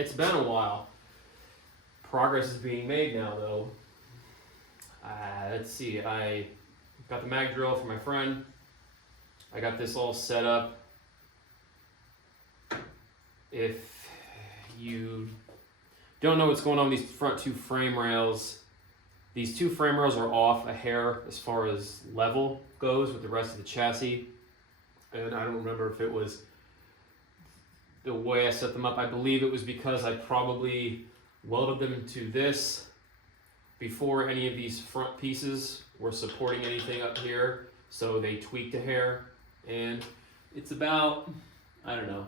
It's been a while. Progress is being made now, though. Let's see, I got the mag drill for my friend. I got this all set up. If you don't know what's going on with these front two frame rails, these two frame rails are off a hair as far as level goes with the rest of the chassis. And I don't remember if it was the way I set them up. I believe it was because I probably welded them to this before any of these front pieces were supporting anything up here. So they tweaked a hair, and it's about, I don't know,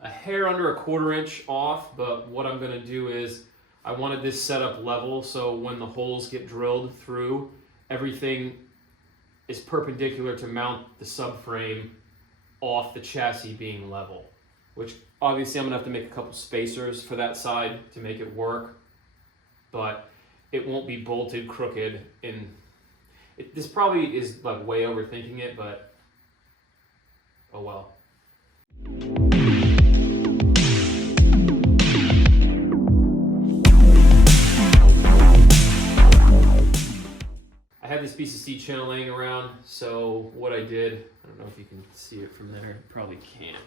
a hair under a 1/4 inch off. But what I'm gonna do is I wanted this set up level so when the holes get drilled through, everything is perpendicular to mount the subframe off the chassis being level, which obviously I'm gonna have to make a couple spacers for that side to make it work, but it won't be bolted crooked. This probably is like way overthinking it, but oh well. I had this piece of seat channel laying around, so what I did, I don't know if you can see it from there, you probably can't.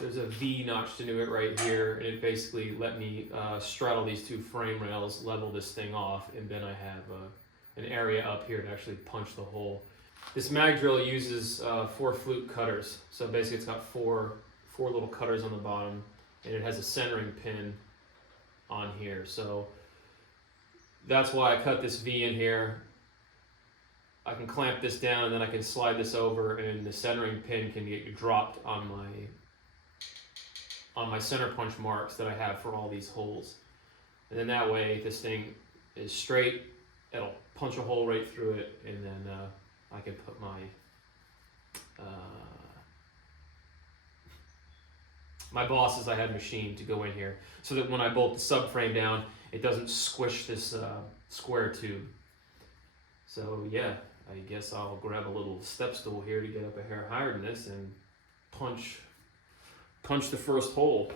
There's a V notched into it right here, and it basically let me straddle these two frame rails, level this thing off, and then I have an area up here to actually punch the hole. This mag drill uses 4 flute cutters, so basically it's got four little cutters on the bottom, and it has a centering pin on here, so that's why I cut this V in here. I can clamp this down, and then I can slide this over, and the centering pin can get dropped on my center punch marks that I have for all these holes. And then that way, this thing is straight, it'll punch a hole right through it, and then I can put my my bosses I had machined to go in here, so that when I bolt the subframe down, it doesn't squish this square tube. So yeah, I guess I'll grab a little step stool here to get up a hair higher than this and punch the first hole.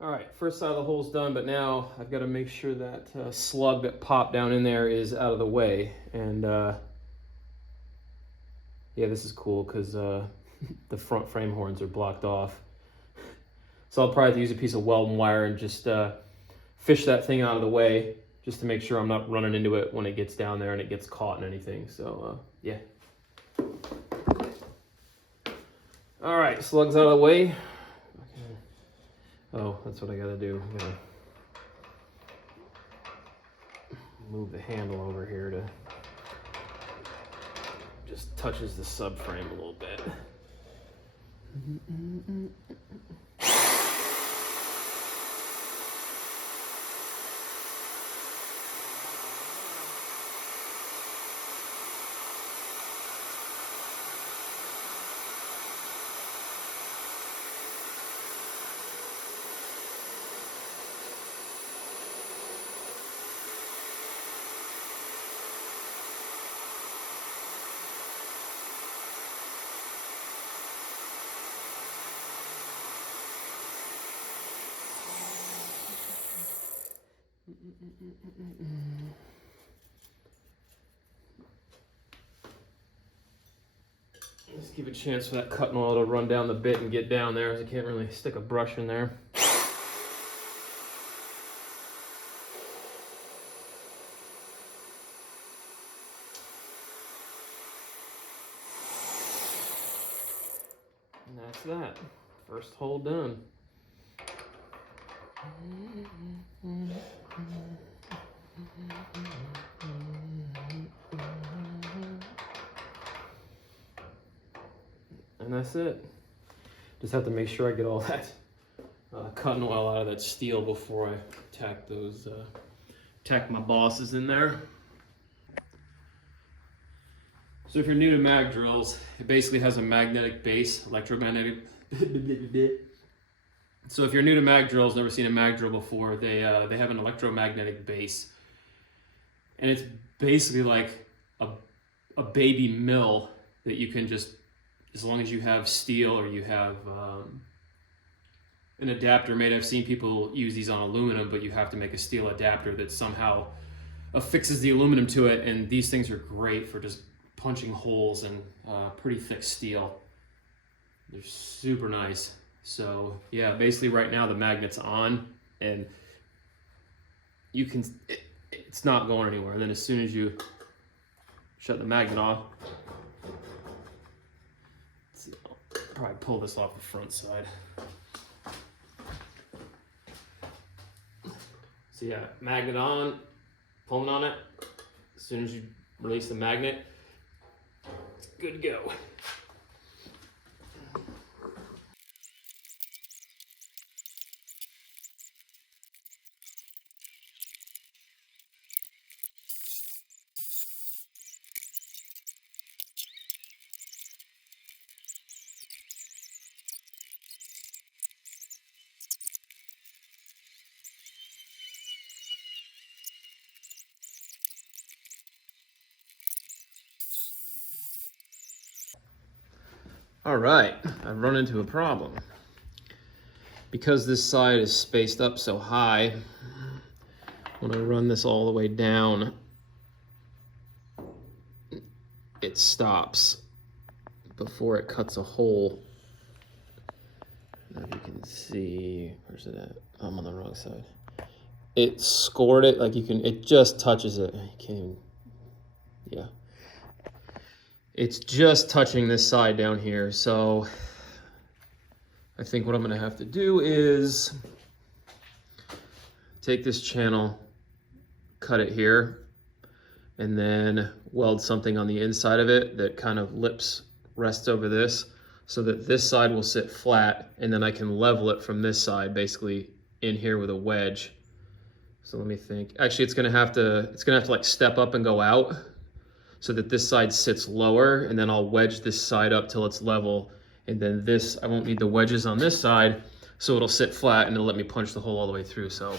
All right, first side of the hole's done, but now I've got to make sure that slug that popped down in there is out of the way. And yeah, this is cool because the front frame horns are blocked off. So I'll probably have to use a piece of welding wire and just fish that thing out of the way, just to make sure I'm not running into it when it gets down there and it gets caught in anything. So yeah. All right, slug's out of the way. Oh, that's what I gotta do. I'm gonna move the handle over here to just touches the subframe a little bit. Just give a chance for that cutting oil to run down the bit and get down there, as I can't really stick a brush in there. And that's that. First hole done. And that's it. Just have to make sure I get all that cutting oil out of that steel before I tack those, tack my bosses in there. So if you're new to mag drills, it basically has a magnetic base, electromagnetic. So if you're new to mag drills, never seen a mag drill before, they have an electromagnetic base. And it's basically like a baby mill that you can just, as long as you have steel or you have an adapter made. I've seen people use these on aluminum, but you have to make a steel adapter that somehow affixes the aluminum to it. And these things are great for just punching holes in pretty thick steel. They're super nice. So yeah, basically right now the magnet's on and you can, it's not going anywhere. And then as soon as you shut the magnet off, let's see, I'll probably pull this off the front side. So yeah, magnet on, pulling on it. As soon as you release the magnet, it's good to go. All right, I've run into a problem. Because this side is spaced up so high, when I run this all the way down, it stops before it cuts a hole. I don't know if you can see, where's it at? I'm on the wrong side. It scored it, like you can, it just touches it. You can't even, yeah. It's just touching this side down here. So I think what I'm gonna have to do is take this channel, cut it here, and then weld something on the inside of it that kind of rests over this so that this side will sit flat, and then I can level it from this side basically in here with a wedge. So let me think. Actually, it's gonna have to like step up and go out so that this side sits lower, and then I'll wedge this side up till it's level. And then this, I won't need the wedges on this side, so it'll sit flat and it'll let me punch the hole all the way through. So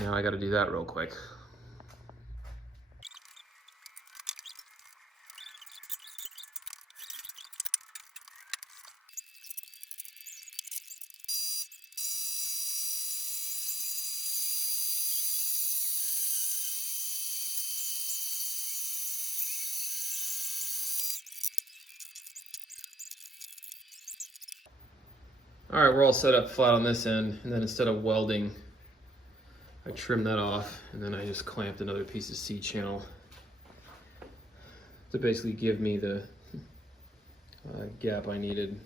now I gotta do that real quick. All right, we're all set up flat on this end, and then instead of welding, I trimmed that off, and then I just clamped another piece of C-channel to basically give me the gap I needed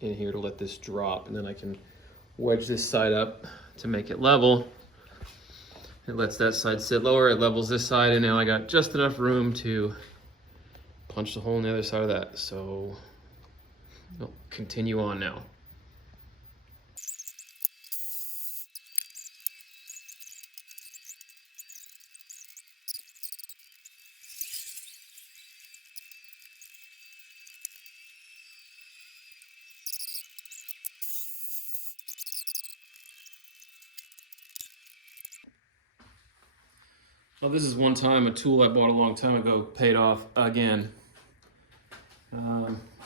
in here to let this drop, and then I can wedge this side up to make it level. It lets that side sit lower, it levels this side, and now I got just enough room to punch the hole in the other side of that. So I'll continue on now. Well, this is one time a tool I bought a long time ago paid off again.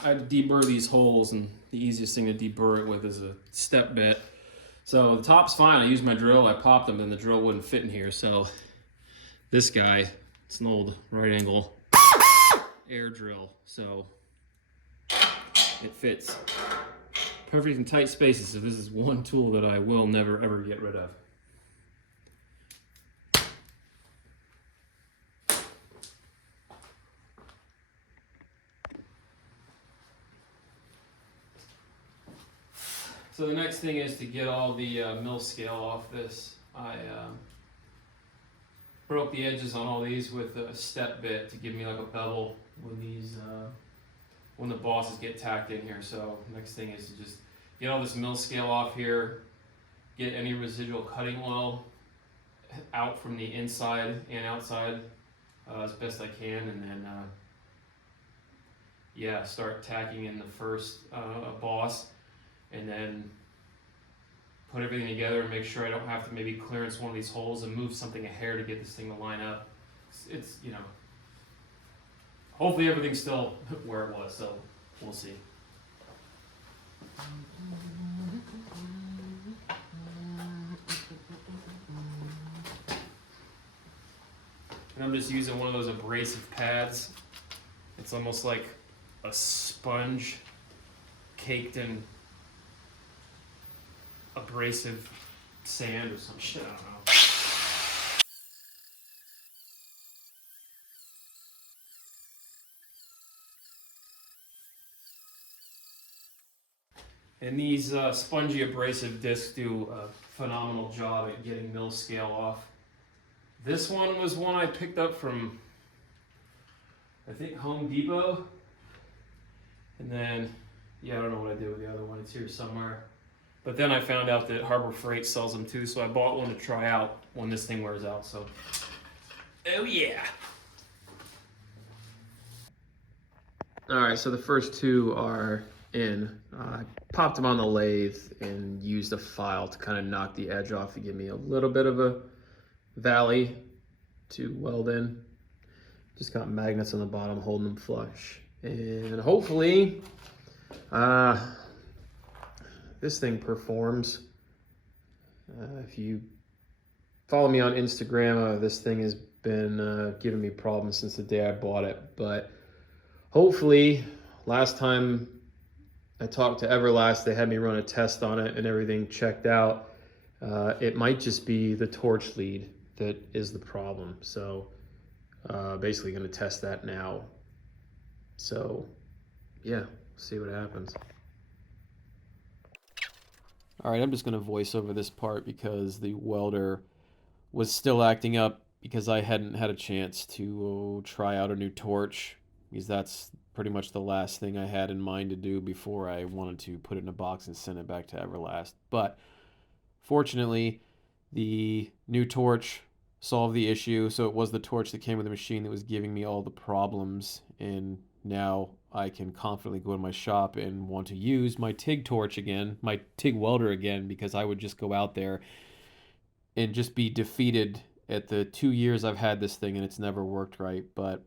I had to deburr these holes, and the easiest thing to deburr it with is a step bit. So the top's fine. I used my drill, I popped them, and the drill wouldn't fit in here. So this guy, it's an old right angle air drill, so it fits perfect in tight spaces. So this is one tool that I will never ever get rid of. So the next thing is to get all the mill scale off this. I broke the edges on all these with a step bit to give me like a bevel when these when the bosses get tacked in here. So next thing is to just get all this mill scale off here, get any residual cutting oil out from the inside and outside as best I can, and then yeah, start tacking in the first boss, and then put everything together and make sure I don't have to maybe clearance one of these holes and move something a hair to get this thing to line up. It's you know, hopefully everything's still where it was, so we'll see. And I'm just using one of those abrasive pads. It's almost like a sponge caked in abrasive sand or some shit, I don't know. And these spongy abrasive discs do a phenomenal job at getting mill scale off. This one was one I picked up from, I think, Home Depot. And then, yeah, I don't know what I did with the other one. It's here somewhere. But then I found out that Harbor Freight sells them too, so I bought one to try out when this thing wears out. So, oh yeah. All right, so the first two are in. I popped them on the lathe and used a file to kind of knock the edge off to give me a little bit of a valley to weld in. Just got magnets on the bottom holding them flush. And hopefully, this thing performs. If you follow me on Instagram, this thing has been giving me problems since the day I bought it. But hopefully, last time I talked to Everlast, they had me run a test on it and everything checked out. It might just be the torch lead that is the problem. So basically going to test that now. So yeah, see what happens. All right, I'm just going to voice over this part because the welder was still acting up because I hadn't had a chance to try out a new torch, because that's pretty much the last thing I had in mind to do before I wanted to put it in a box and send it back to Everlast. But fortunately, the new torch solved the issue, so it was the torch that came with the machine that was giving me all the problems, and now I can confidently go to my shop and want to use my TIG torch again, my TIG welder again, because I would just go out there and just be defeated at the 2 years I've had this thing and it's never worked right. But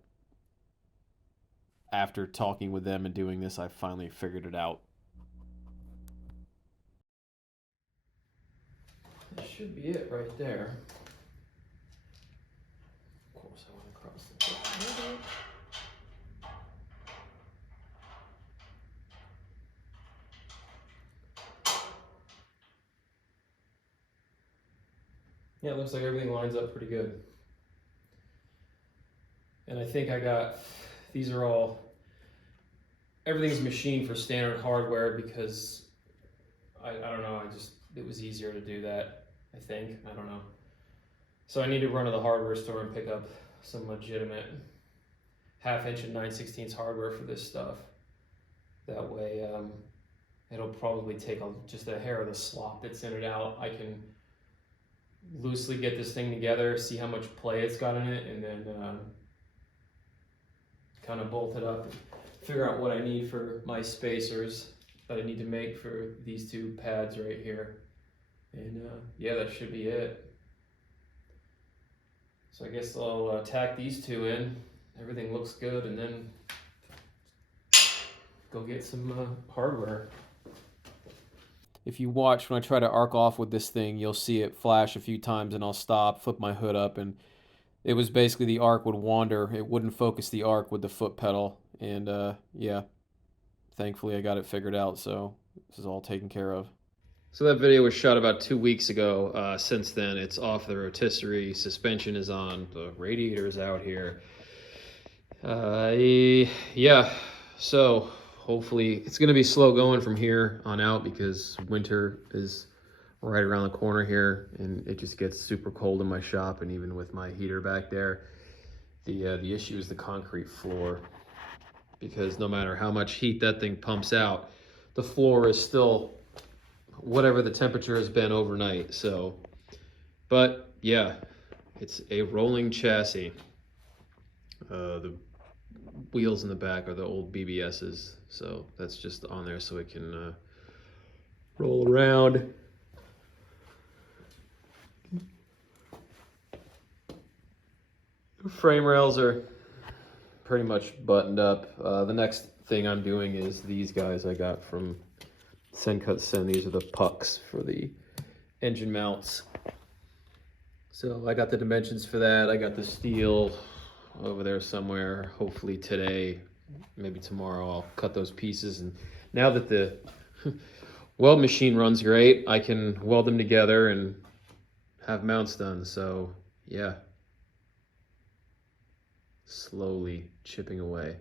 after talking with them and doing this, I finally figured it out. That should be it right there. Of course, I want to cross the top. Yeah, it looks like everything lines up pretty good. And I think I got, these are all, everything's machined for standard hardware because I don't know, it was easier to do that, I think, I don't know. So I need to run to the hardware store and pick up some legitimate 1/2 inch and 9/16 hardware for this stuff. That way it'll probably take just a hair of the slop that's in it out. I can loosely get this thing together, see how much play it's got in it, and then kind of bolt it up and figure out what I need for my spacers that I need to make for these two pads right here. And yeah, that should be it. So I guess I'll tack these two in. Everything looks good, and then go get some hardware. If you watch when I try to arc off with this thing, you'll see it flash a few times and I'll stop, flip my hood up, and it was basically the arc would wander. It wouldn't focus the arc with the foot pedal. And yeah, thankfully I got it figured out. So this is all taken care of. So that video was shot about 2 weeks ago. Since then, it's off the rotisserie. Suspension is on. The radiator is out here. Yeah, so hopefully it's going to be slow going from here on out because winter is right around the corner here, and it just gets super cold in my shop. And even with my heater back there, the issue is the concrete floor, because no matter how much heat that thing pumps out, the floor is still whatever the temperature has been overnight. So, but yeah, it's a rolling chassis. The wheels in the back are the old BBS's, so that's just on there so it can roll around. Frame rails are pretty much buttoned up. The next thing I'm doing is these guys I got from Sencut Sen. These are the pucks for the engine mounts. So I got the dimensions for that. I got the steel over there somewhere. Hopefully today, maybe tomorrow, I'll cut those pieces. And now that the weld machine runs great, I can weld them together and have mounts done. So yeah, slowly chipping away.